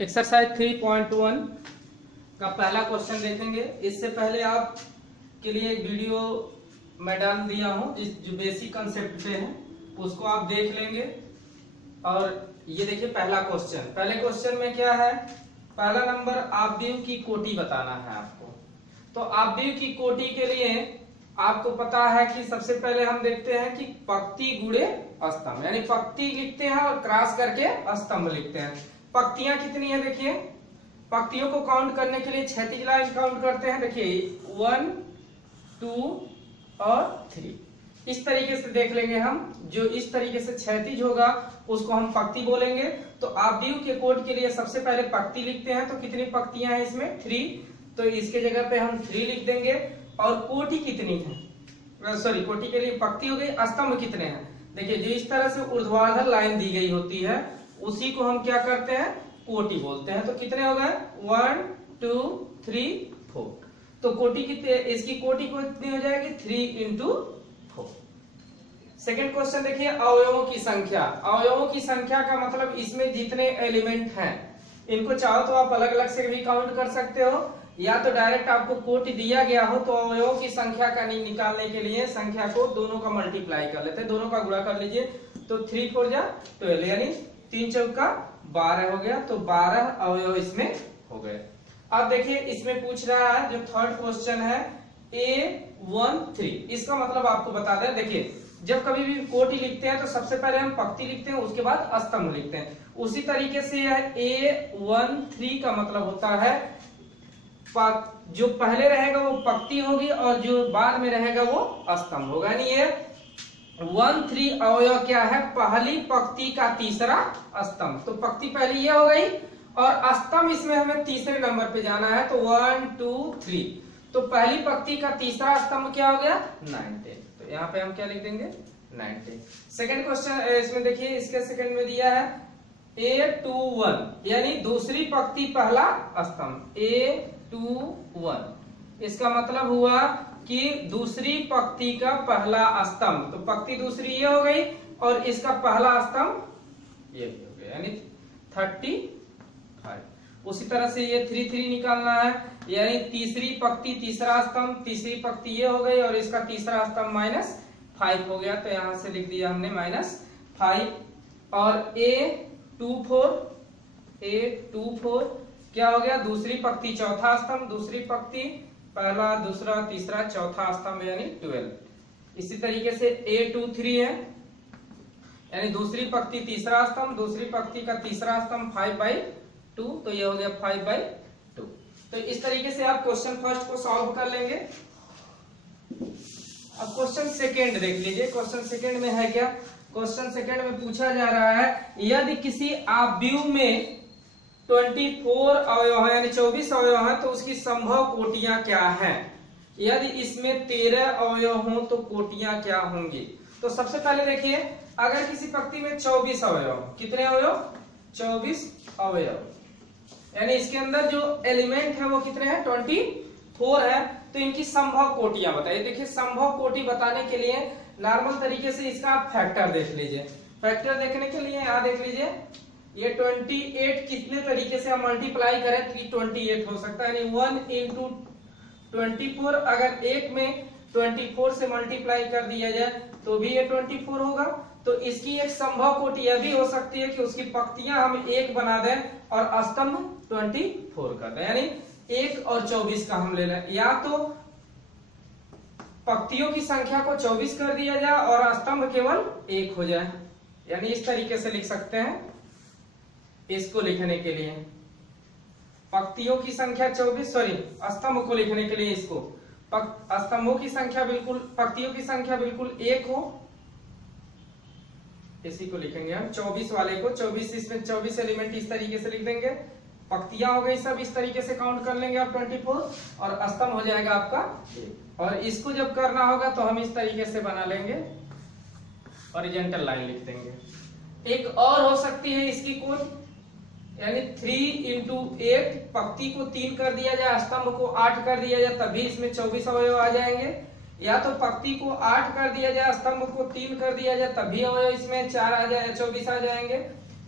Exercise 3.1 का पहला question देखेंगे। इससे पहले आप के लिए एक वीडियो मैं डाल दिया हूं जो बेसिक कंसेप्ट पे है, उसको आप देख लेंगे। और ये देखिए पहला क्वेश्चन। पहले क्वेश्चन में क्या है, पहला नंबर आव्यूह की कोटि बताना है आपको। तो आव्यूह की कोटि के लिए आपको पता है कि सबसे पहले हम देखते हैं कि पंक्ति गुणे स्तंभ, यानी पंक्ति लिखते हैं और क्रॉस करके स्तंभ लिखते हैं। पंक्तियां कितनी है देखिए, पंक्तियों को काउंट करने के लिए क्षैतिज लाइन काउंट करते हैं। देखिए 1 2 और 3 इस तरीके से देख लेंगे हम। जो इस तरीके से क्षैतिज होगा उसको हम पंक्ति बोलेंगे। तो आव्यूह के कोड के लिए सबसे पहले पंक्ति लिखते हैं। तो कितनी पंक्तियां हैं इसमें 3, तो इसके जगह पे हम 3 लिख देंगे। और कोटि कितनी है, सॉरी कोटि के लिए पंक्ति हो गई। स्तंभ कितने हैं देखिए, जो इस तरह से ऊर्ध्वाधर लाइन दी गई होती है उसी को हम क्या करते हैं, कोटि बोलते हैं। तो कितने हो गए 1 2 3 4। तो कोटि कितने, इसकी कोटि कितनी हो जाएगी 3 into 4। सेकेंड क्वेश्चन देखिए, अवयवों की संख्या। अवयवों की संख्या का मतलब इसमें जितने एलिमेंट हैं इनको चाहो तो आप अलग अलग से भी काउंट कर सकते हो, या तो डायरेक्ट आपको कोटि दिया गया हो तो अवयवों की संख्या का निकालने के लिए संख्या को दोनों का मल्टीप्लाई कर लेते हैं, दोनों का गुणा कर लीजिए। तो 3 4 जा 12, यानी 3 चौका 12 हो गया। तो 12 अवयव इसमें हो गए। अब देखिए इसमें पूछ रहा है जो थर्ड क्वेश्चन है A13, इसका मतलब आपको बता दें। देखिए जब कभी भी कोटि लिखते हैं तो सबसे पहले हम पंक्ति लिखते हैं, उसके बाद स्तंभ लिखते हैं। उसी तरीके से A13 का मतलब होता है जो पहले रहेगा वो पंक्ति होगी और जो बाद में रहेगा वो स्तंभ होगा। यानी ये 13 अवयव क्या है, पहली पंक्ति का तीसरा स्तंभ। तो पंक्ति पहली ये हो गई और स्तंभ इसमें हमें तीसरे नंबर पे जाना है। तो 1 2 3, तो पहली पंक्ति का तीसरा स्तंभ क्या हो गया 9 10। तो यहाँ पे हम क्या लिख देंगे 9 10। सेकेंड क्वेश्चन इसमें देखिए, इसके सेकेंड में दिया है A21, यानी दूसरी पंक्ति पहला स्तंभ A21। इसका मतलब हुआ कि दूसरी पंक्ति का पहला स्तंभ। तो पंक्ति दूसरी ये हो गई और इसका पहला स्तंभ ये हो गया, यानी 35। उसी तरह से ये 3 3 निकालना है, यानी तीसरी पंक्ति तीसरा स्तंभ, तीसरी पंक्ति ये हो गई और इसका तीसरा स्तंभ -5 हो गया। तो यहां से लिख दिया हमने -5। और A24 क्या हो गया, दूसरी पंक्ति चौथा स्तंभ, दूसरी पंक्ति पहला दूसरा तीसरा चौथा स्तंभ, यानी 12। इसी तरीके से A23 है, यानी दूसरी पंक्ति तीसरा स्तंभ, दूसरी पंक्ति का तीसरा स्तंभ 5/2, तो ये हो गया 5/2। तो इस तरीके से आप क्वेश्चन फर्स्ट को सॉल्व कर लेंगे। अब क्वेश्चन सेकेंड देख लीजिए। क्वेश्चन सेकेंड में है क्या, क्वेश्चन सेकेंड में पूछा जा रहा है यदि किसी आव्यूह में 24 अवयव है, यानी 24 अवयव है, तो उसकी संभव कोटियां क्या हैं। यदि इसमें 13 अवयव हों तो कोटियां क्या होंगी। तो सबसे पहले देखिए, अगर किसी पंक्ति में 24 अवयव, कितने अवयव 24 अवयव, यानी इसके अंदर जो एलिमेंट है वो कितने हैं 24 है। तो इनकी संभव कोटियां बताइए। देखिए संभव कोटि बताने के लिए नॉर्मल तरीके से इसका आप फैक्टर देख लीजिए। फैक्टर देखने के लिए यहाँ देख लीजिए, ये 28 कितने तरीके से हम मल्टीप्लाई करें तो 28 हो सकता है, यानी 1 into 24। अगर एक में 24 से मल्टीप्लाई कर दिया जाए तो भी ये 24 होगा। तो इसकी एक संभव कोटि यह भी हो सकती है कि उसकी पंक्तियां हम 1 बना दें और स्तंभ 24 कर दें, यानी 1 और 24 का हम ले लें। या तो पंक्तियों की संख्या को 24 कर दिया जाए और स्तंभ केवल 1 हो जाए, यानी इस तरीके से लिख सकते हैं। इसको लिखने के लिए पंक्तियों की संख्या 24, सॉरी स्तंभ को लिखने के लिए इसको स्तंभों की संख्या बिल्कुल, पंक्तियों की संख्या बिल्कुल 1 हो, इसी को लिखेंगे हम 24 वाले को 24। इसमें 24 एलिमेंट इस तरीके से लिख देंगे। पंक्तियां हो गई सब इस तरीके से काउंट कर लेंगे आप 24 और स्तंभ हो जाएगा आपका 1। और इसको जब करना होगा तो हम इस तरीके से बना लेंगे, हॉरिजॉन्टल लाइन लिख देंगे। एक और हो सकती है इसकी कोड, यानी 3 into 8, पंक्ति को 3 कर दिया जाए, स्तंभ को 8 कर दिया जाए, तभी इसमें 24 अवयव आ जाएंगे। या तो पंक्ति को 8 कर दिया जाए, स्तंभ को 3 कर दिया जाए, तभी अवयव इसमें 4 आ जाए, 24 आ जाएंगे।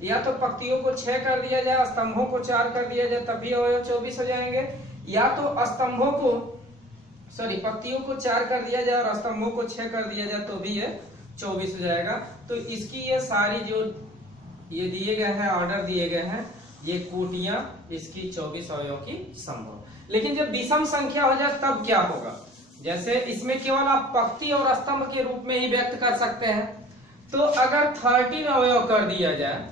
या तो पंक्तियों को 6 कर दिया जाए, स्तंभों को 4 कर दिया जाए, तब भी अवयव 24 हो जाएंगे, या तो स्तंभों को पंक्तियों को 4 कर दिया जाए और स्तंभों को 6 कर दिया जाए तो भी ये 24 हो जाएगा। तो इसकी ये सारी जो ये दिए गए हैं, ऑर्डर दिए गए हैं, ये कोटियां इसकी 24 अवयवों की संभव। लेकिन जब विषम संख्या हो जाए तब क्या होगा? जैसे इसमें केवल आप पंक्ति और स्तंभ के रूप में ही व्यक्त कर सकते हैं। तो अगर 13 अवयव कर दिया जाए,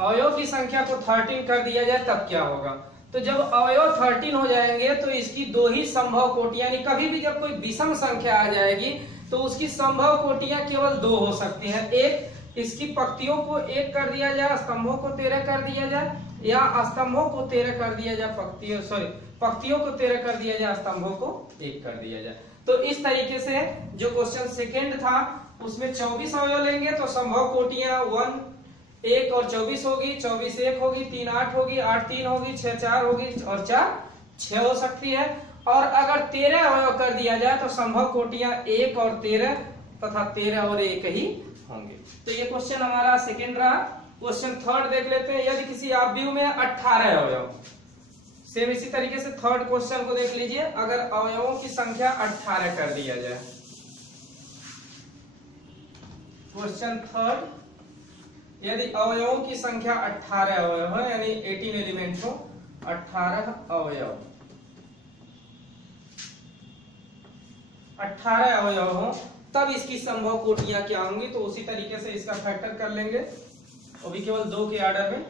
अवयव की संख्या को 13 कर दिया जाए तब क्या होगा? तो जब अवयव 13 हो जाएंगे तो इसकी 2 ही संभव कोटियां, यानी कभी भी जब कोई विषम संख्या आ जाएगी तो उसकी संभव कोटियां केवल 2 हो सकती हैं। एक, इसकी पंक्तियों को 1 कर दिया जाए, स्तंभों को 13 कर दिया जाए, या स्तंभों को 13 कर दिया जाए, पंक्तियों को 13 कर दिया जाए, स्तंभों को 1 कर दिया जाए। तो इस तरीके से जो क्वेश्चन सेकंड था उसमें 24 अवयव लेंगे तो संभव कोटियां 1 और 24 होगी, 24 1 होगी, 3 8 होगी, 8 3 होगी, 6 4 होगी और 4 6 हो सकती है। और अगर 13 अवयव कर दिया जाए तो संभव कोटियां 1 और 13 तथा 13 और 1 ही होंगे। तो ये क्वेश्चन हमारा सेकंड रहा। क्वेश्चन थर्ड देख लेते हैं। यदि किसी आव्यूह में 18 अवयव, सेम इसी तरीके से थर्ड क्वेश्चन को देख लीजिए। अगर अवयवों की संख्या 18 कर दिया जाए, क्वेश्चन थर्ड, यदि अवयवों की संख्या 18 अवयव है, यानी 18 एलिमेंट हो, 18 अवयव, 18 अवयव हो, तब इसकी संभव कोटियां क्या होंगी? तो उसी तरीके से इसका फैक्टर कर लेंगे, वो भी केवल 2 के ऑर्डर में।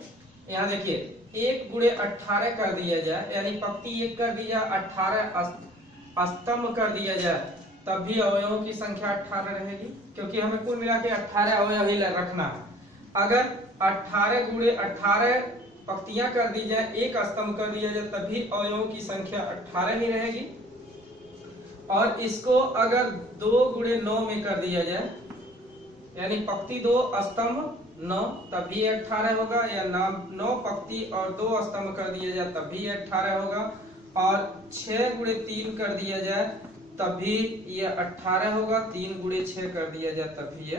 यहाँ देखिए 1 गुणे 18 कर दिया जाए, यानी पंक्ति 1 कर दिया, 18 स्तंभ कर दिया जाए, तब भी अवयवों की संख्या 18 रहेगी, क्योंकि हमें कुल मिला के 18 अवयव ही रखना है। अगर 18 गुणे 18 पंक्तियां कर दी जाए, 1 स्तंभ कर दिया जाए, तभी अवयवों की संख्या 18 ही रहेगी। और इसको अगर 2 गुणे 9 में कर दिया जाए, यानी पंक्ति 2 स्तंभ 9, तभी 18 होगा, या 9 पंक्ति और 2 स्तंभ कर दिया जाए तभी 18 होगा। और 6 गुणे 3 कर दिया जाए तभी ये 18 होगा, 3 गुणे 6 कर दिया जाए तभी ये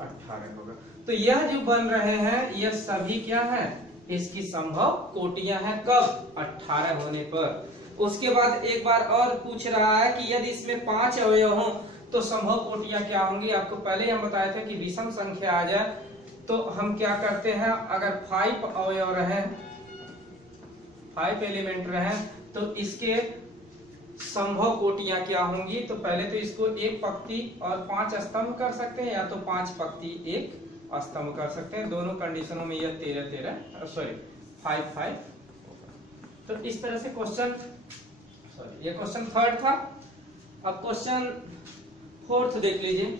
18 होगा। तो यह जो बन रहे हैं यह सभी क्या है? इसकी संभव कोटियां हैं। कब? 18 होने पर। उसके बाद एक बार और पूछ रहा है कि यदि इसमें 5 अवयव हों तो संभव कोटियां क्या होंगी? आपको पहले हम बताए थे कि विषम संख्या आ जाए तो हम क्या करते हैं, अगर 5 अवयव रहे, 5 एलिमेंट रहे, तो इसके संभव कोटियां क्या होंगी? तो पहले तो इसको 1 पंक्ति और 5 स्तंभ कर सकते हैं, या तो 5 पंक्ति 1 स्तंभ कर सकते हैं। दोनों कंडीशनों में यह 5 5। तो इस तरह से क्वेश्चन, ये क्वेश्चन थर्ड था। अब क्वेश्चन फोर्थ देख लीजिए।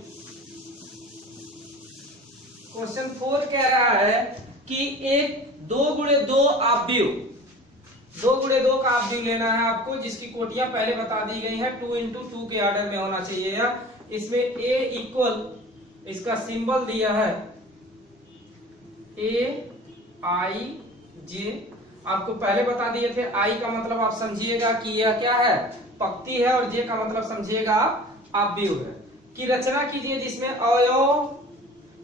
क्वेश्चन 4 कह रहा है कि एक 2 गुणे 2 आव्यूह, 2 गुणे 2 का आव्यूह लेना है आपको, जिसकी कोटियां पहले बता दी गई है, 2 into 2 के ऑर्डर में होना चाहिए। या इसमें a इक्वल, इसका सिंबल दिया है AIJ, आपको पहले बता दिए थे। I का मतलब आप समझिएगा कि यह क्या है? पंक्ति है, और J का मतलब समझिएगा आप आव्यूह है। की रचना कीजिए जिसमें अवयव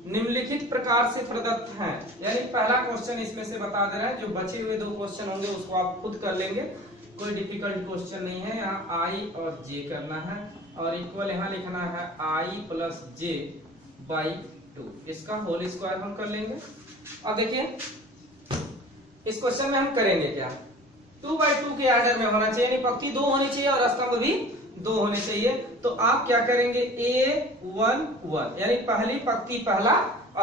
निम्नलिखित प्रकार से प्रदत्त हैं। यानी पहला क्वेश्चन इसमें से बता दे रहा है, जो बचे हुए 2 क्वेश्चन होंगे उसको आप खुद कर लेंगे, कोई डिफिकल्ट क्वेश्चन नहीं है। यहाँ I और J करना है, और इक्वल यहाँ लिखना है I प्लस J बाई 2, इसका होल स्क्वायर हम कर लेंगे। अब देखिए इस क्वेश्चन में हम करेंगे क्या, 2/2 के ऑर्डर में होना चाहिए, यानी पंक्ति 2 होनी चाहिए और स्तंभ भी 2 होने चाहिए। तो आप क्या करेंगे, A1 1, यानी पहली पंक्ति पहला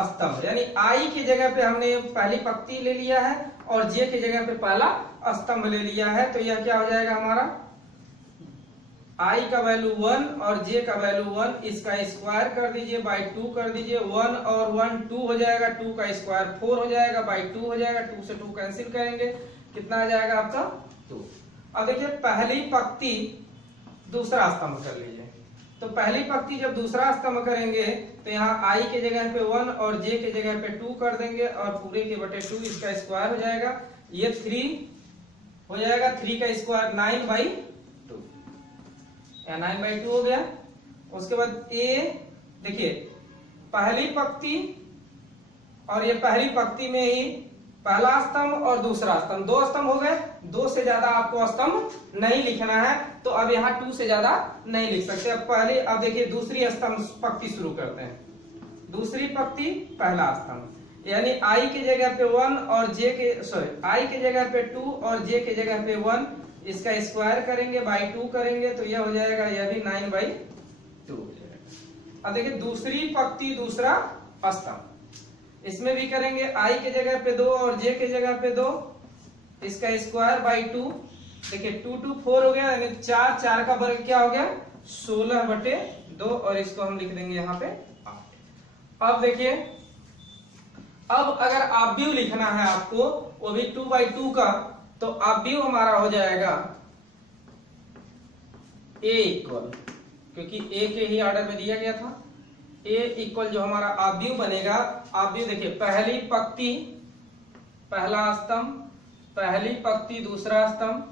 स्तंभ, यानी I की जगह पे हमने पहली पंक्ति ले लिया है और J की जगह पे पहला स्तंभ ले लिया है। तो यह क्या हो जाएगा हमारा, I का वैल्यू 1 और J का वैल्यू 1, इसका स्क्वायर कर दीजिए, बाई 2 कर दीजिए। 1 और 1 2 हो जाएगा, 2 का स्क्वायर 4 हो जाएगा, बाई 2 हो जाएगा, 2 से 2 कैंसिल करेंगे, कितना आ जाएगा आपका 2। अब देखिए पहली पंक्ति दूसरा स्तंभ कर लीजिए। तो पहली पंक्ति जब दूसरा स्तंभ करेंगे तो यहाँ I के जगह पे 1 और J के जगह पे 2 कर देंगे, और पूरे के बटे 2, इसका स्क्वायर हो जाएगा, ये 3 हो जाएगा, 3 का स्क्वायर 9/2, 9/2 हो गया। उसके बाद A देखिए पहली पंक्ति और ये पहली पंक्ति में ही पहला स्तंभ और दूसरा स्तंभ, दो स्तंभ हो गए, दो से ज्यादा आपको स्तंभ नहीं लिखना है। तो अब यहाँ 2 से ज्यादा नहीं लिख सकते। अब देखिए दूसरी स्तंभ पंक्ति शुरू करते हैं। दूसरी पंक्ति पहला स्तंभ, यानी i की जगह पे 1 और j के i की जगह पे 2 और j की जगह पे 1, इसका स्क्वायर करेंगे बाई 2 करेंगे तो यह हो जाएगा, यह भी 9/2 हो जाएगा। अब देखिए दूसरी पंक्ति दूसरा स्तंभ, इसमें भी करेंगे i की जगह पे 2 और j की जगह पे 2, इसका स्क्वायर बाई 2। देखिए 2 2 4 हो गया, यानी 4 4 का वर्ग क्या हो गया 16/2 और इसको हम लिख देंगे यहाँ पे 8। अब देखिए अब अगर ऑब्व्यू लिखना है आपको वो भी 2/2 का, तो ऑब्व्यू हमारा हो जाएगा a इक्वल, क्योंकि a के ही ऑर्डर में दिया गया था, a इक्वल जो हमारा ऑब्व्यू बनेगा। ऑब्व्यू देखिए पहली पंक्ति पहला स्तंभ, पहली पंक्ति दूसरा स्तंभ,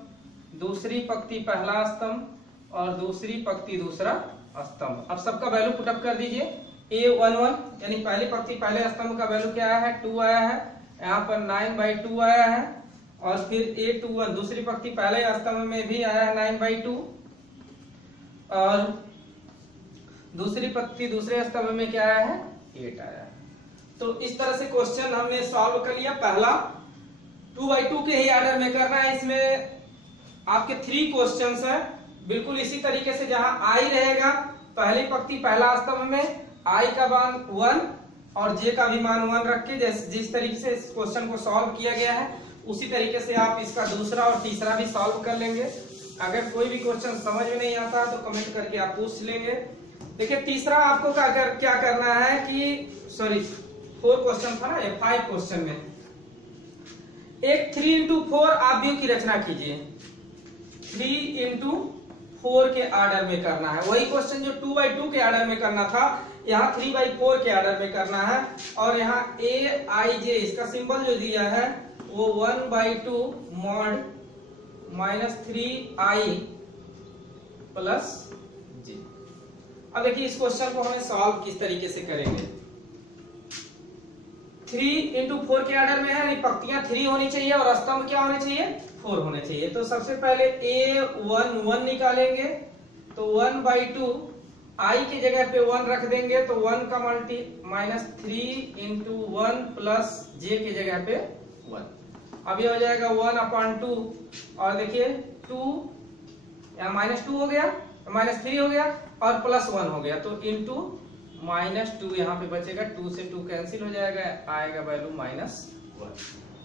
दूसरी पंक्ति पहला स्तंभ और दूसरी पंक्ति दूसरा स्तंभ। अब सबका वैल्यू पुटअप कर दीजिए। a11 यानी पहली पंक्ति पहले स्तंभ का वैल्यू क्या आया है 2 आया है, यहाँ पर 9/2 आया है, और फिर a21 दूसरी पंक्ति पहले स्तंभ में भी आया है 9/2, और दूसरी पंक्ति दूसरे स्तंभ में क्या आया है 8 आया है। तो इस तरह से क्वेश्चन हमने सॉल्व कर लिया। पहला 2/2 के ही ऑर्डर में करना है। इसमें आपके 3 क्वेश्चंस हैं, बिल्कुल इसी तरीके से जहां i रहेगा पहली पंक्ति पहला स्तंभ में i का मान 1 और j का भी मान 1 रख के जिस तरीके से इस क्वेश्चन को सॉल्व किया गया है उसी तरीके से आप इसका दूसरा और तीसरा भी सॉल्व कर लेंगे। अगर कोई भी क्वेश्चन समझ में नहीं आता तो कमेंट करके आप पूछ लेंगे। देखिए तीसरा आपको क्या करना है कि 4 क्वेश्चन था ना, ये 5 क्वेश्चन में एक 3x4 ऑब्व्यू की रचना कीजिए। 3x4 के ऑर्डर में करना है, वही क्वेश्चन जो 2/2 के ऑर्डर में करना था, यहाँ 3/4 के ऑर्डर में करना है। और यहाँ aij इसका सिंबल जो दिया है वो 1/2 mod -3i प्लस j। अब देखिए इस क्वेश्चन को हमें सॉल्व किस तरीके से करेंगे। 3x4 के ऑर्डर में है, यानी पंक्तियां 3 होनी चाहिए और स्तंभ क्या होने चाहिए 4 होने चाहिए। तो सबसे पहले a11 निकालेंगे, तो 1/2 i की जगह पे 1 रख देंगे, तो 1 का मल्टी -3 × 1 प्लस j की जगह पे 1। अब ये हो जाएगा 1/2 और देखिए 2 या -2 हो गया, -3 हो गया और +1 हो गया, तो इंटू -2 यहाँ पे बचेगा, 2 से 2 कैंसिल हो जाएगा, आएगा वैल्यू -1।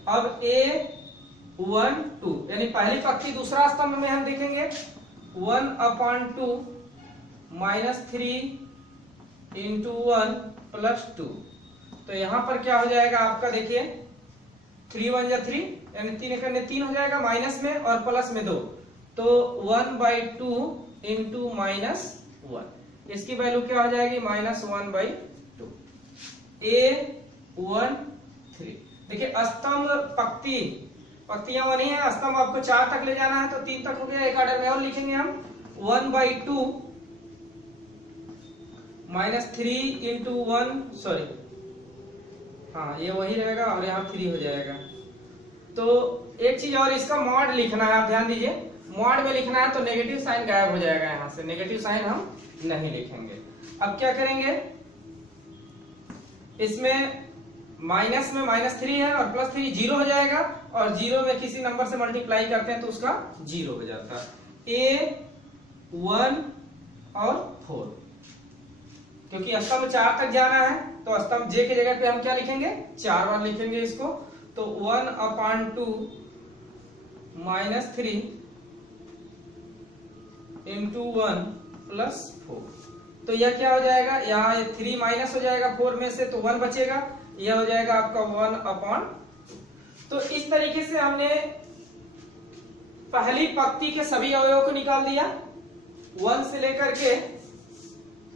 अब a12 यानी पहली पंक्ति दूसरा स्तंभ में हम देखेंगे 1/2 -3 × 1 + 2। तो यहाँ पर क्या हो जाएगा आपका, देखिए 3 × 1 = 3 यानी 3 करने 3 हो जाएगा, माइनस में और प्लस में 2, तो 1/2 × -1, इसकी वैल्यू क्या हो जाएगी -1/2। a13 देखिए स्तंभ पंक्तियां बनी है, स्तंभ आपको 4 तक ले जाना है तो 3 तक हो गया, एक ऑर्डर में और लिखेंगे हम 1/2 -3 × 1 हाँ ये वही रहेगा और यहाँ 3 हो जाएगा। तो एक चीज और, इसका मॉड लिखना है, आप ध्यान दीजिए, मॉड में लिखना है तो नेगेटिव साइन गायब हो जाएगा, यहाँ से नेगेटिव साइन हम नहीं लिखेंगे। अब क्या करेंगे, इसमें माइनस में -3 है और +3 0 हो जाएगा, और 0 में किसी नंबर से मल्टीप्लाई करते हैं तो उसका 0 हो जाता है। a1 और 4, क्योंकि स्तंभ 4 तक जाना है तो स्तंभ j की जगह पे हम क्या लिखेंगे 4 बार लिखेंगे इसको, तो 1/2 -3 × 1 + 4। तो यह क्या हो जाएगा, यहाँ ये 3 माइनस हो जाएगा 4 में से, तो 1 बचेगा, यह हो जाएगा आपका 1/2। तो इस तरीके से हमने पहली पंक्ति के सभी अवयवों को निकाल दिया, 1 से लेकर के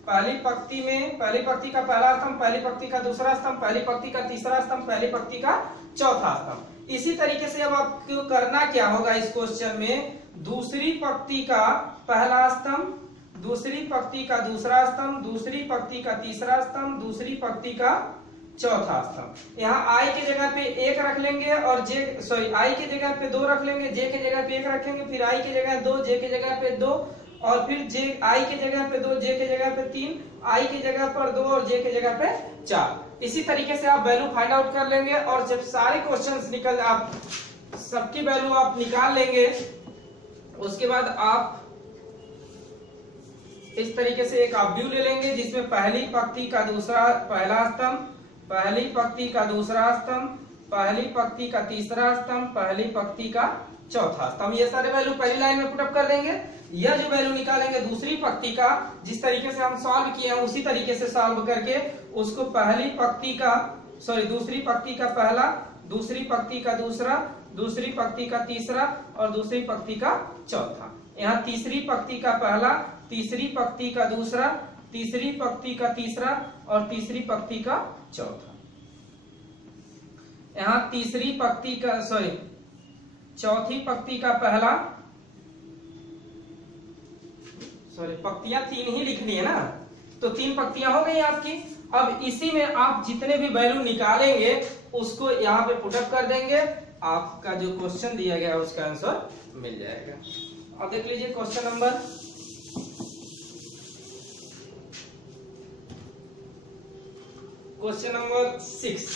पहली पंक्ति में पहली पंक्ति का पहला स्तंभ, पहली पंक्ति का दूसरा स्तंभ, पहली पंक्ति का तीसरा स्तंभ, पहली पंक्ति का चौथा स्तंभ। इसी तरीके से अब आपको करना क्या होगा इस क्वेश्चन में, दूसरी पंक्ति का पहला स्तंभ, दूसरी पंक्ति का दूसरा स्तंभ, दूसरी पंक्ति का तीसरा स्तंभ, दूसरी पंक्ति का चौथा स्तंभ। यहाँ आई की जगह पे 1 रख लेंगे और आई की जगह पे 2 रख लेंगे, जे की जगह पे 1 रखेंगे, फिर आई की जगह 2, जे की जगह पे 2, और फिर आई की जगह पे 2, जे की जगह पे 3, आई की जगह पर 2 और जे की जगह पे 4। इसी तरीके से आप वैल्यू फाइंड आउट कर लेंगे और जब सारे क्वेश्चंस निकल आप सबकी वैल्यू आप निकाल लेंगे, उसके बाद आप इस तरीके से एक आप व्यू ले लेंगे जिसमें पहली पंक्ति का पहला स्तंभ, पहली पंक्ति का दूसरा स्तंभ, पहली पंक्ति का तीसरा स्तंभ, पहली पंक्ति का चौथा स्तंभ, ये सारे वैल्यू पहली लाइन में पुटअप कर देंगे। यह जो वैल्यू निकालेंगे दूसरी पंक्ति का, जिस तरीके से हम सॉल्व किए हैं उसी तरीके से सॉल्व करके उसको पहली पंक्ति का दूसरी पंक्ति का पहला, दूसरी पंक्ति का दूसरा, दूसरी पंक्ति का तीसरा और दूसरी पंक्ति का चौथा। यहाँ तीसरी पंक्ति का पहला, तीसरी पंक्ति का दूसरा, तीसरी पंक्ति का तीसरा और तीसरी पंक्ति का चौथा। यहाँ तीसरी पंक्ति का चौथी पंक्ति का पहला, पंक्तियां 3 ही लिखनी है ना, तो 3 पंक्तियां हो गई आपकी। अब इसी में आप जितने भी वैल्यू निकालेंगे उसको यहाँ पे पुटअप कर देंगे, आपका जो क्वेश्चन दिया गया है उसका आंसर मिल जाएगा। अब देख लीजिए क्वेश्चन नंबर 6।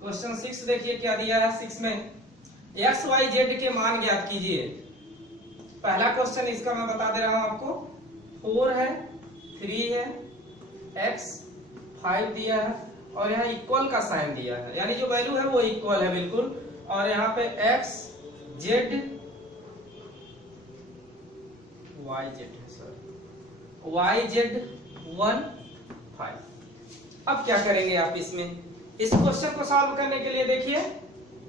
क्वेश्चन 6 देखिए क्या दिया है। 6 में एक्स वाई जेड के मान ज्ञात कीजिए। पहला क्वेश्चन इसका मैं बता दे रहा हूं आपको, 4 है, 3 है, x 5 दिया है और यहाँ इक्वल का साइन दिया है, यानी जो वैल्यू है वो इक्वल है बिल्कुल। और यहाँ पे x z y z है सर, y z 1 5। अब क्या करेंगे आप इसमें, इस क्वेश्चन को सॉल्व करने के लिए देखिए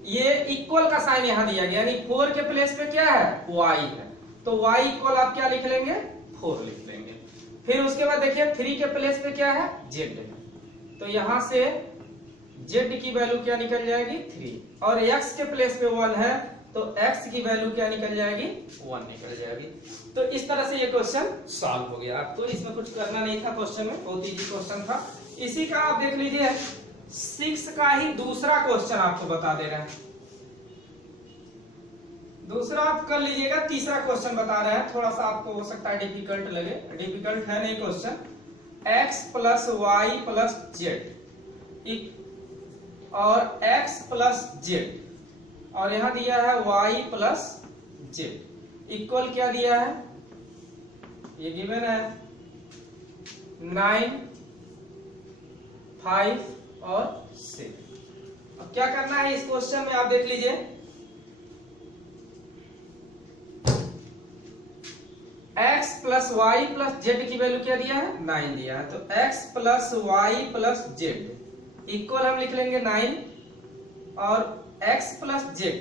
ये इक्वल का साइन यहाँ दिया गया, यानी 4 के प्लेस पे क्या है y है, तो y इक्वल आप क्या लिख लेंगे 4 लिख लेंगे। फिर उसके बाद देखिए 3 के प्लेस पे क्या है z है, तो यहां से z की वैल्यू क्या निकल जाएगी 3, और x के प्लेस पे 1 है तो x की वैल्यू क्या निकल जाएगी 1 निकल जाएगी। तो इस तरह से ये क्वेश्चन सॉल्व हो गया। आपको इसमें कुछ करना नहीं था, क्वेश्चन में बहुत इजी क्वेश्चन था। इसी का आप देख लीजिए 6 का ही दूसरा क्वेश्चन आपको बता दे रहा है, दूसरा आप कर लीजिएगा, तीसरा क्वेश्चन बता रहा है, थोड़ा सा आपको हो सकता है डिफिकल्ट लगे, डिफिकल्ट है नहीं question. x plus y plus z और x प्लस जेड और यहां दिया है y प्लस जेड इक्वल क्या दिया है, ये गिवन है 9 5 और 6। अब क्या करना है इस क्वेश्चन में आप देख लीजिए, x plus y plus z की वैल्यू क्या दिया है 9 दिया है, तो x plus y plus z equal हम लिख लेंगे 9 और x प्लस जेड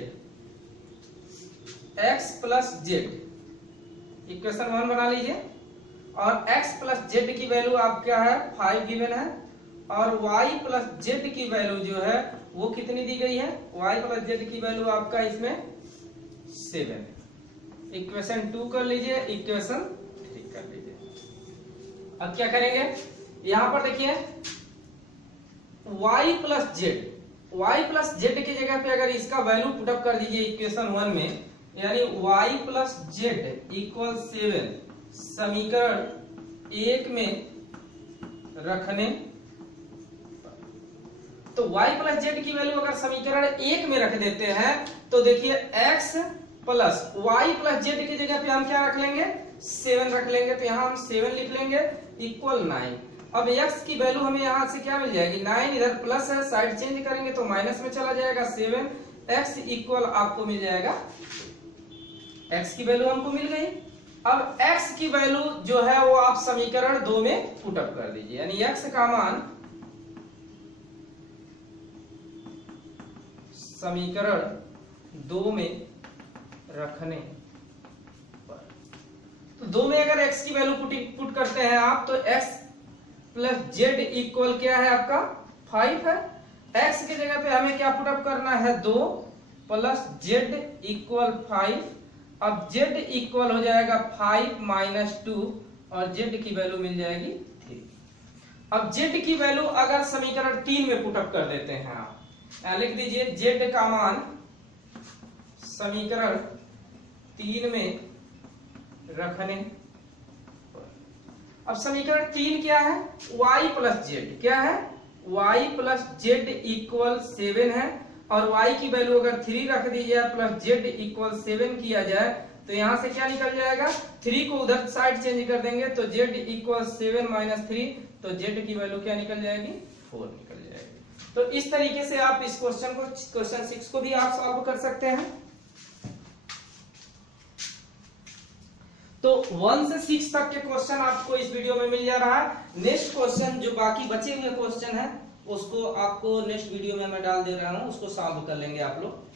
इक्वेशन 1 बना लीजिए, और x प्लस जेड की वैल्यू आप क्या है 5 गिवन है, और y प्लस जेड की वैल्यू जो है वो कितनी दी गई है, y प्लस जेड की वैल्यू आपका इसमें 7 है। इक्वेशन 2 कर लीजिए, इक्वेशन 3 कर लीजिए। अब क्या करेंगे, यहां पर देखिए y प्लस जेड की जगह पे अगर इसका वैल्यू पुटअप कर दीजिए इक्वेशन 1 में, यानी y प्लस जेड इक्वल 7 समीकरण 1 में रखने, तो y प्लस जेड की वैल्यू अगर समीकरण 1 में रख देते हैं तो देखिए x plus y plus z की जगह पे हम क्या रख लेंगे 7 रख लेंगे, तो यहाँ हम 7 लिख लेंगे इक्वल 9। अब x की वैल्यू हमें यहाँ से क्या मिल जाएगी 9, इधर प्लस है साइड चेंज करेंगे तो माइनस में चला जाएगा 7, x इक्वल आपको मिल जाएगा, x की वैल्यू हमको मिल गई। अब x की वैल्यू जो है वो आप समीकरण 2 में पुटअप कर दीजिए, यानी x का मान समीकरण 2 में रखने पर, तो 2 में अगर x की वैल्यू पुट करते हैं आप तो x प्लस जेड इक्वल क्या है आपका 5 है, x की जगह पे हमें क्या पुटअप करना है 2 प्लस जेड इक्वल 5 अब z इक्वल हो जाएगा 5 माइनस 2 और z की वैल्यू मिल जाएगी 3। अब z की वैल्यू अगर समीकरण 3 में पुटअप कर देते हैं आप, लिख दीजिए z का मान समीकरण 3 में रखने। अब समीकरण 3 क्या है, y प्लस जेड, क्या है y प्लस जेड इक्वल 7 है, और y की वैल्यू अगर 3 रख दी जाए प्लस z इक्वल 7 किया जाए तो यहां से क्या निकल जाएगा, 3 को उधर साइड चेंज कर देंगे तो z इक्वल 7 माइनस 3, तो z की वैल्यू क्या निकल जाएगी, 4 निकल जाएगी। तो इस तरीके से आप इस क्वेश्चन को, क्वेश्चन 6 को भी आप सॉल्व कर सकते हैं। तो 1 से 6 तक के क्वेश्चन आपको इस वीडियो में मिल जा रहा है। नेक्स्ट क्वेश्चन जो बाकी बचे हुए क्वेश्चन है उसको आपको नेक्स्ट वीडियो में मैं डाल दे रहा हूं, उसको सॉल्व कर लेंगे आप लोग।